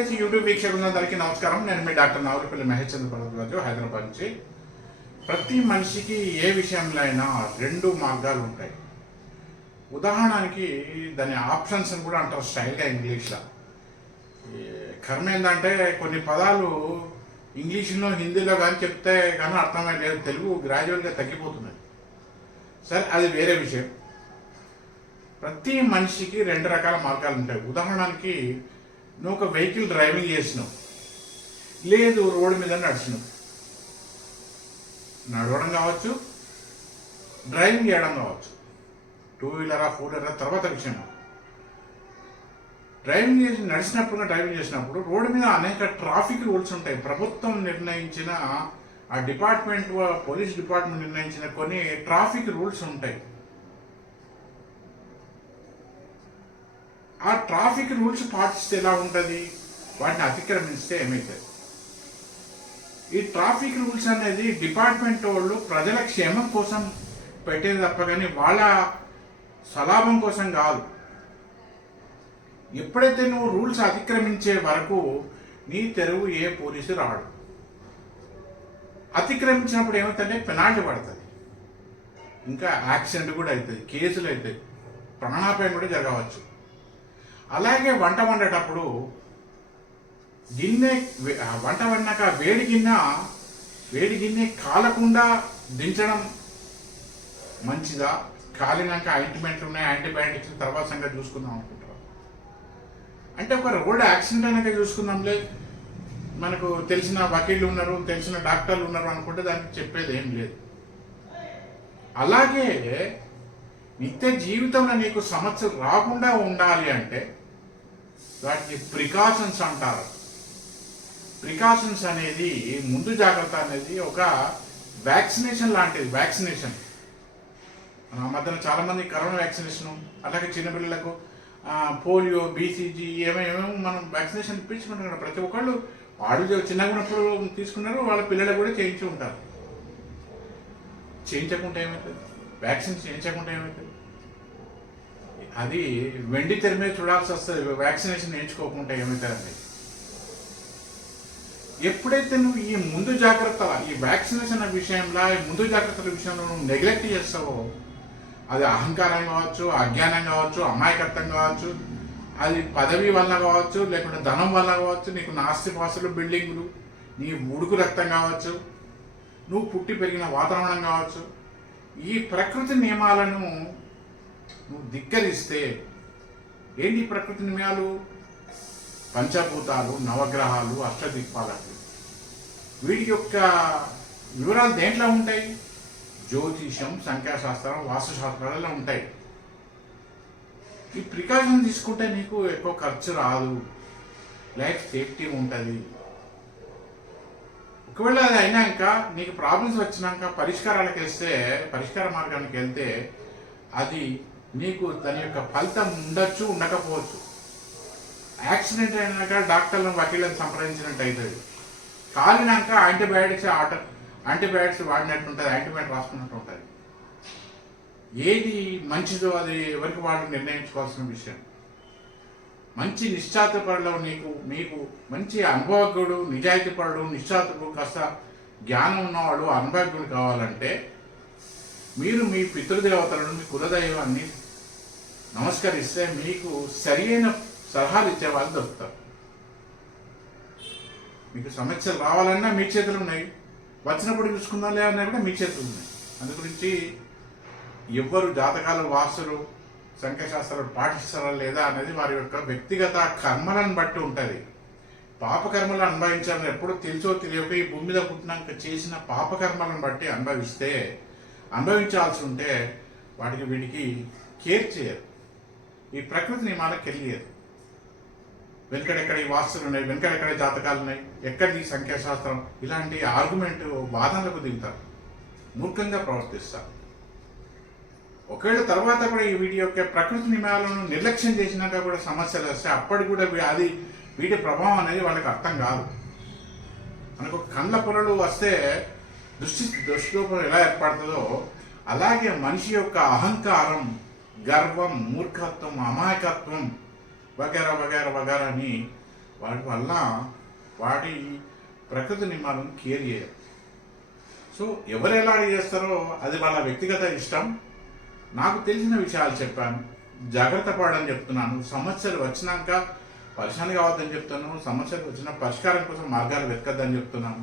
TVS YouTube వీక్షకులందరికీ నమస్కారం. నేను మీ డాక్టర్ నావులపల్లి మహేష్ చంద్ర భరద్వాజు, హైదరాబాద్ నుంచి. ప్రతి మనిషికి ఏ విషయంలో అయినా రెండు మార్గాలు ఉంటాయి. ఉదాహరణకి దాని ఆప్షన్స్ అని కూడా అంటారు స్టైల్గా ఇంగ్లీష్లో. కర్మ ఏంటంటే కొన్ని పదాలు ఇంగ్లీష్లో హిందీలో కానీ చెప్తే కానీ అర్థమయ్యలేదు, తెలుగు గ్రాడ్యువల్గా తగ్గిపోతున్నది. సరే, అది వేరే విషయం. ప్రతి మనిషికి రెండు రకాల మార్గాలు ఉంటాయి. ఉదాహరణకి నువ్వు ఒక వెహికల్ డ్రైవింగ్ చేసినావు, లేదు రోడ్డు మీద నడిచినావు. నడవడం కావచ్చు, డ్రైవింగ్ చేయడం కావచ్చు, 2 వీలరా 4 వీలరా తర్వాత విషయం. డ్రైవింగ్ చేసి డ్రైవింగ్ చేసినప్పుడు రోడ్డు మీద అనేక ట్రాఫిక్ రూల్స్ ఉంటాయి. ప్రభుత్వం నిర్ణయించిన, ఆ డిపార్ట్మెంట్, పోలీస్ డిపార్ట్మెంట్ నిర్ణయించిన కొన్ని ట్రాఫిక్ రూల్స్ ఉంటాయి. ఆ ట్రాఫిక్ రూల్స్ పాటిస్తే ఎలా ఉంటుంది, వాటిని అతిక్రమిస్తే ఏమవుతుంది? ఈ ట్రాఫిక్ రూల్స్ అనేది డిపార్ట్మెంట్ వాళ్ళు ప్రజల క్షేమం కోసం పెట్టేది తప్ప కానీ వాళ్ళ స్వలాభం కోసం కాదు. ఎప్పుడైతే నువ్వు రూల్స్ అతిక్రమించే వరకు నీ తెరువు ఏ పోలీసు రాడు. అతిక్రమించినప్పుడు ఏమవుతుందంటే పెనాల్టీ పడుతుంది, ఇంకా యాక్సిడెంట్ కూడా అవుతుంది, కేసులు అవుతాయి, ప్రాణాపాయం కూడా జరగవచ్చు. అలాగే వంట వండేటప్పుడు వంట వండాక వేడి గిన్నె కాలకుండా దించడం మంచిదా, కాలినాక ఆయింట్మెంట్లు ఉన్నాయి, యాంటీబయాటిక్స్ తర్వాత సంగతి చూసుకుందాం అనుకుంటారు. అంటే ఒక రోడ్ యాక్సిడెంట్ అయినాక చూసుకుందాంలే, మనకు తెలిసిన వకీళ్ళు ఉన్నారు, తెలిసిన డాక్టర్లు ఉన్నారు అనుకుంటే దానికి చెప్పేది ఏం లేదు. అలాగే నిత్య జీవితంలో నీకు సమస్యలు రాకుండా ఉండాలి అంటే వాటిని ప్రికాషన్స్ అంటారు. ప్రికాషన్స్ అనేది, ముందు జాగ్రత్త అనేది ఒక వ్యాక్సినేషన్ లాంటిది. వ్యాక్సినేషన్ ఆ మధ్యన చాలామంది కరోనా వ్యాక్సినేషన్, అలాగే చిన్నపిల్లలకు పోలియో, బీసీజీ ఏమేమో మనం వ్యాక్సినేషన్ ఇప్పించుకుంటాం కదా. ప్రతి ఒక్కళ్ళు వాడు చిన్నగా ఉన్నప్పుడు తీసుకున్నారు, వాళ్ళ పిల్లలు కూడా చేయించి ఉంటారు. చేయించకుండా ఏమవుతుంది? వ్యాక్సిన్ చేయించకుండా ఏమవుతుంది? అది వెండి తెర మీద చూడాల్సి వస్తుంది. వ్యాక్సినేషన్ నేర్చుకోకుండా ఏమవుతారండి? ఎప్పుడైతే నువ్వు ఈ ముందు జాగ్రత్తల, ఈ వ్యాక్సినేషన్ విషయంలో, ఈ ముందు జాగ్రత్తల విషయంలో నువ్వు నెగ్లెక్ట్ చేస్తావో, అది అహంకారం కావచ్చు, అజ్ఞానం కావచ్చు, అమాయకత్వం కావచ్చు, అది పదవి వల్ల కావచ్చు, లేకుంటే ధనం వల్ల కావచ్చు, నీకు నాస్తిపాస్తులు, బిల్డింగులు, నీ ఉడుకు రక్తం కావచ్చు, నువ్వు పుట్టి పెరిగిన వాతావరణం కావచ్చు, ఈ ప్రకృతి నియమాలను నువ్వు ధిక్కరిస్తే, ఏంటి ప్రకృతి నియమాలు? పంచభూతాలు, నవగ్రహాలు, అష్టదిక్పాలకులు, వీటి యొక్క వివరాలు దేంట్లో ఉంటాయి? జ్యోతిషం, సంఖ్యాశాస్త్రం, వాస్తుశాస్త్రాలలో ఉంటాయి. ఈ ప్రికాషన్ తీసుకుంటే నీకు ఎక్కువ ఖర్చు రాదు, లైఫ్ సేఫ్టీ ఉంటుంది. ఒకవేళ అది అయినాక నీకు ప్రాబ్లమ్స్ వచ్చినాక పరిష్కార మార్గానికి వెళ్తే అది నీకు దాని యొక్క ఫలితం ఉండొచ్చు, ఉండకపోవచ్చు. యాక్సిడెంట్ అయినాక డాక్టర్లను, వకీళ్ళని సంప్రదించినట్టు అవుతుంది. కాలినాక యాంటీబయాటిక్స్ వాడినట్టు ఉంటుంది, యాంటీబయాటిక్ రాసుకున్నట్టు ఉంటుంది. ఏది మంచిదో అది ఎవరికి వాళ్ళు నిర్ణయించుకోవాల్సిన విషయం. మంచి నిశ్చాతపరుడు, నీకు మంచి అనుభవజ్ఞుడు, నిజాయితీపరుడు, నిశ్చాతుడు, కాస్త జ్ఞానం ఉన్నవాడు, అనుభవజ్ఞుడు కావాలంటే మీరు మీ పితృదేవతలను, మీ కులదైవాన్ని నమస్కరిస్తే మీకు సరియైన సలహాలు ఇచ్చే వాళ్ళు దొరుకుతారు. మీకు సమస్యలు రావాలన్నా మీ చేతులు ఉన్నాయి, వచ్చినప్పుడు చూసుకుందాం లేదన్నా కూడా మీ చేతులు ఉన్నాయి. అందు గురించి ఎవ్వరు జాతకాలు, వాస్తులు, సంఖ్యాశాస్త్రాలు పాటిస్తారా లేదా అనేది వారి యొక్క వ్యక్తిగత కర్మలను బట్టి ఉంటుంది. పాపకర్మలు అనుభవించాలని ఎప్పుడు తెలుసో తెలియక ఈ భూమి మీద పుట్టినాక చేసిన పాపకర్మలను బట్టి అనుభవించాల్సి ఉంటే వాటికి వీటికి కేర్ చేయరు. ఈ ప్రకృతి నియమాలకు తెలియదు. వెనకడెక్కడ ఈ వాస్తులు ఉన్నాయి, వెనకడెక్కడ జాతకాలు ఉన్నాయి, ఎక్కడి సంఖ్యాశాస్త్రం, ఇలాంటి ఆర్గ్యుమెంట్ వాదనలకు దిగుతారు, మూర్ఖంగా ప్రవర్తిస్తారు. ఒకవేళ తర్వాత కూడా ఈ వీటి యొక్క ప్రకృతి నియమాలను నిర్లక్ష్యం చేసినాక కూడా సమస్యలు వస్తే అప్పటికి కూడా వీటి ప్రభావం అనేది వాళ్ళకి అర్థం కాదు. మనకు కండ్ల పొరలు వస్తే దృష్టిలోపం ఎలా ఏర్పడుతుందో అలాగే మనిషి యొక్క అహంకారం, గర్వం, మూర్ఖత్వం, అమాయకత్వం వగేరా వగేరా వగేరా అని వాటి వల్ల వాటి ప్రకృతి నియమాలను కేర్ చేయరు. సో ఎవరు ఎలా చేస్తారో అది వాళ్ళ వ్యక్తిగత ఇష్టం. నాకు తెలిసిన విషయాలు చెప్పాను, జాగ్రత్త పడని చెప్తున్నాను. సమస్యలు వచ్చినాక పరిశాని కావద్దని చెప్తాను, సమస్యలు వచ్చిన పరిష్కారం కోసం మార్గాలు వెతకద్దని చెప్తున్నాను.